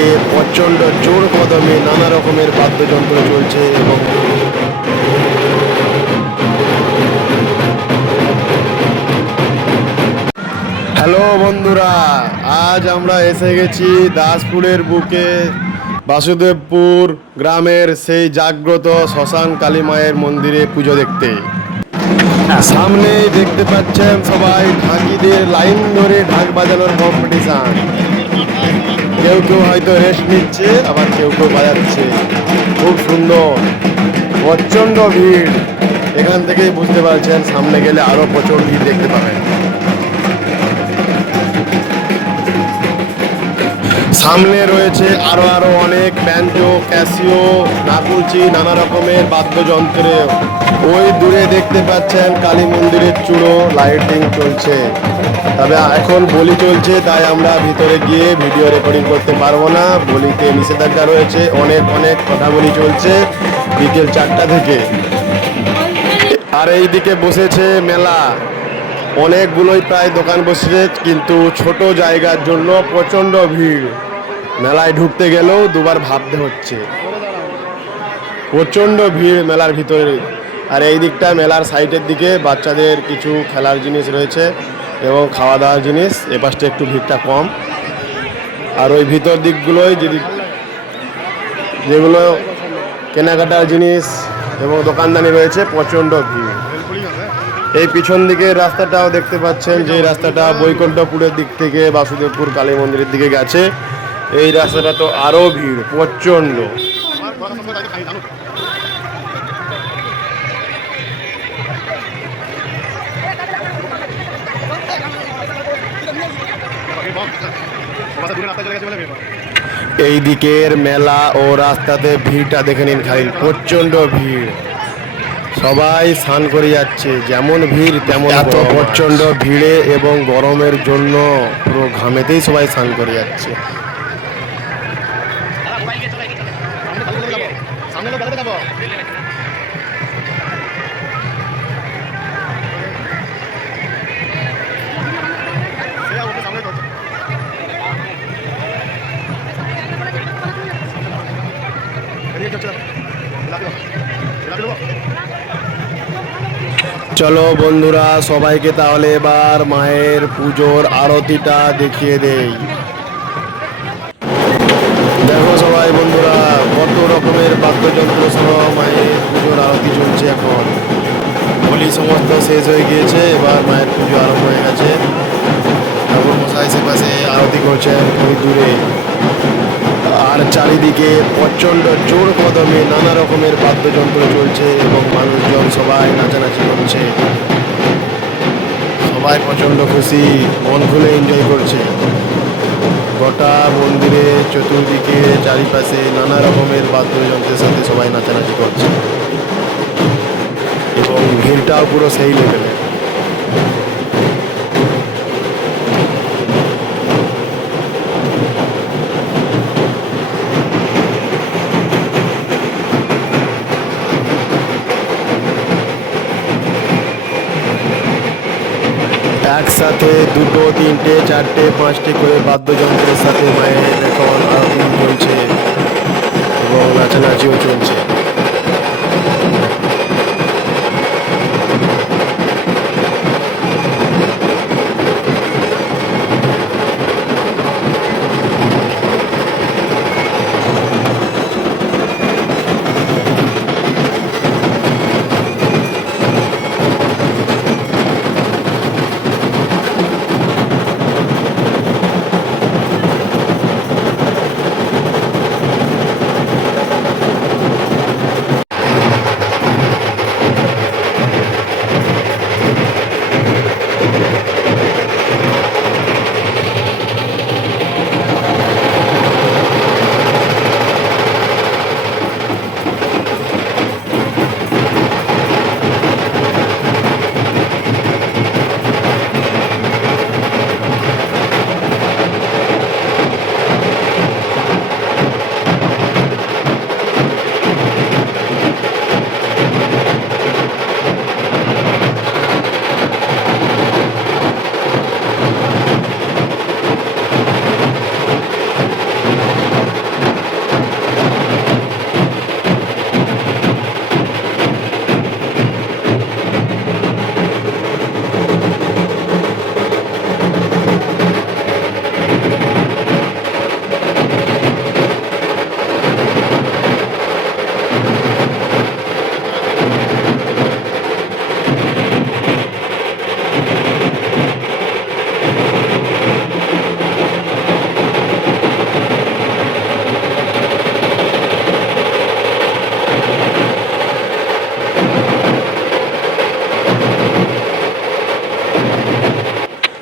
চারিদিকে প্রচণ্ড জোর কদমে নানা রকমের বাদ্যযন্ত্র চলছে এবং হ্যালো বন্ধুরা, আজ আমরা এসে গেছি দাসপুরের বুকে বাসুদেবপুর গ্রামের সেই জাগ্রত শ্মশান কালী মায়ের মন্দিরে পুজো দেখতে। সামনেই দেখতে পাচ্ছেন সবাই ঢাকিদের লাইন ধরে ঢাক বাজানোর কম্পিটিশন। কেউ কেউ হয়তো রেস্ট নিচ্ছে, আবার কেউ কেউ বাজাচ্ছে। খুব সুন্দর, প্রচণ্ড ভিড়। এখান থেকেই বুঝতে পারছেন, সামনে গেলে আরও প্রচুর ভিড় দেখতে পাবেন। সামনে রয়েছে আরো অনেক ব্যান্ডো, ক্যাসিও, নাকুলচি, নানা রকমের বাদ্যযন্ত্রে। ওই দূরে দেখতে পাচ্ছেন কালী মন্দিরের চূড়ো লাইটিং চলছে। তবে এখন বলি চলছে, তাই আমরা ভিতরে গিয়ে ভিডিও রেকর্ডিং করতে পারবো না। বলিতে নিষেধাজ্ঞা রয়েছে। অনেক কথা বলি চলছে বিকেল 4টা থেকে। আর এই দিকে বসেছে মেলা, অনেকগুলোই প্রায় দোকান বসেছে, কিন্তু ছোট জায়গার জন্য প্রচণ্ড ভিড়। মেলায় ঢুকতে গেলেও দুবার ভাবতে হচ্ছে, প্রচণ্ড ভিড় মেলার ভিতরে। আর এই দিকটা মেলার সাইডের দিকে বাচ্চাদের কিছু খেলার জিনিস রয়েছে এবং খাওয়া দাওয়ার জিনিস। এ পাশটা একটু ভিড়টা কম। আর ওই ভিতর দিকগুলোই যেগুলো কেনাকাটার জিনিস এবং দোকানদানি রয়েছে, প্রচণ্ড ভিড়। এই পিছন দিকের রাস্তাটাও দেখতে পাচ্ছেন, যে রাস্তাটা বৈকুণ্ঠপুরের দিক থেকে বাসুদেবপুর কালী মন্দিরের দিকে গেছে। এই রাস্তাটা তো আরো ভিড়, প্রচণ্ড। এই দিকের মেলা ও রাস্তাতে ভিড়টা দেখে নিন খালি, প্রচণ্ড ভিড়। সবাই স্নান করে যাচ্ছে, যেমন ভিড় তেমন। এত প্রচণ্ড ভিড়ে এবং গরমের জন্য পুরো ঘামেতেই সবাই স্নান করে যাচ্ছে। চলো বন্ধুরা, সবাইকে তাহলে এবার মায়ের পুজোর আরতিটা দেখিয়ে দেই। দেখো সবাই বন্ধুরা, কত রকমের বাদ্যযন্ত্র সহ মায়ের পুজোর আরতি চলছে। এখন হোলি সমস্ত শেষ হয়ে গিয়েছে, এবার মায়ের পুজো আরম্ভ হয়ে গেছে। ঠাকুর মশাই সে পাশে আরতি করছেন ওই দূরে। আর চারিদিকে প্রচণ্ড জোর কদমে নানা রকমের বাদ্যযন্ত্র চলছে এবং মানুষজন সবাই নাচানাচি করছে। সবাই প্রচণ্ড খুশি, মন খুলে এনজয় করছে। গোটা মন্দিরে চতুর্দিকে চারিপাশে নানা রকমের বাদ্যযন্ত্রের সাথে সবাই নাচানাচি করছে এবং ভিড়টাও পুরো সেই লেভেলে। একসাথে 2, 3, 4, 5টি করে বাদ্যযন্ত্রের সাথে মায়ের এখন আরতি চলছে এবং নাচানাচিও চলছে।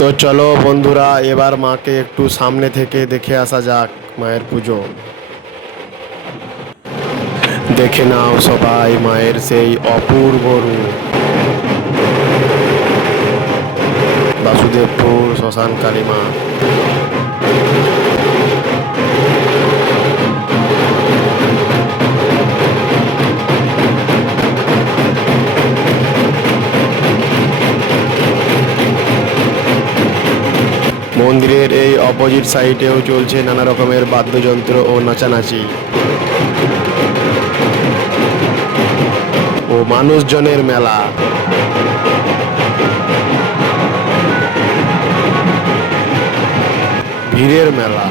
তো চলো বন্ধুরা, এবার মাকে একটু সামনে থেকে দেখে আসা যাক মায়ের পুজো। দেখে নাও সবাই মায়ের সেই অপূর্ব রূপ। বাসুদেবপুর শ্মশান কালী মা। মন্দিরের এই অপোজিট সাইডেও চলছে নানা রকমের বাদ্যযন্ত্র ও নাচানাচি ও মানুষজনের মেলা। ভিড়ের মেলা।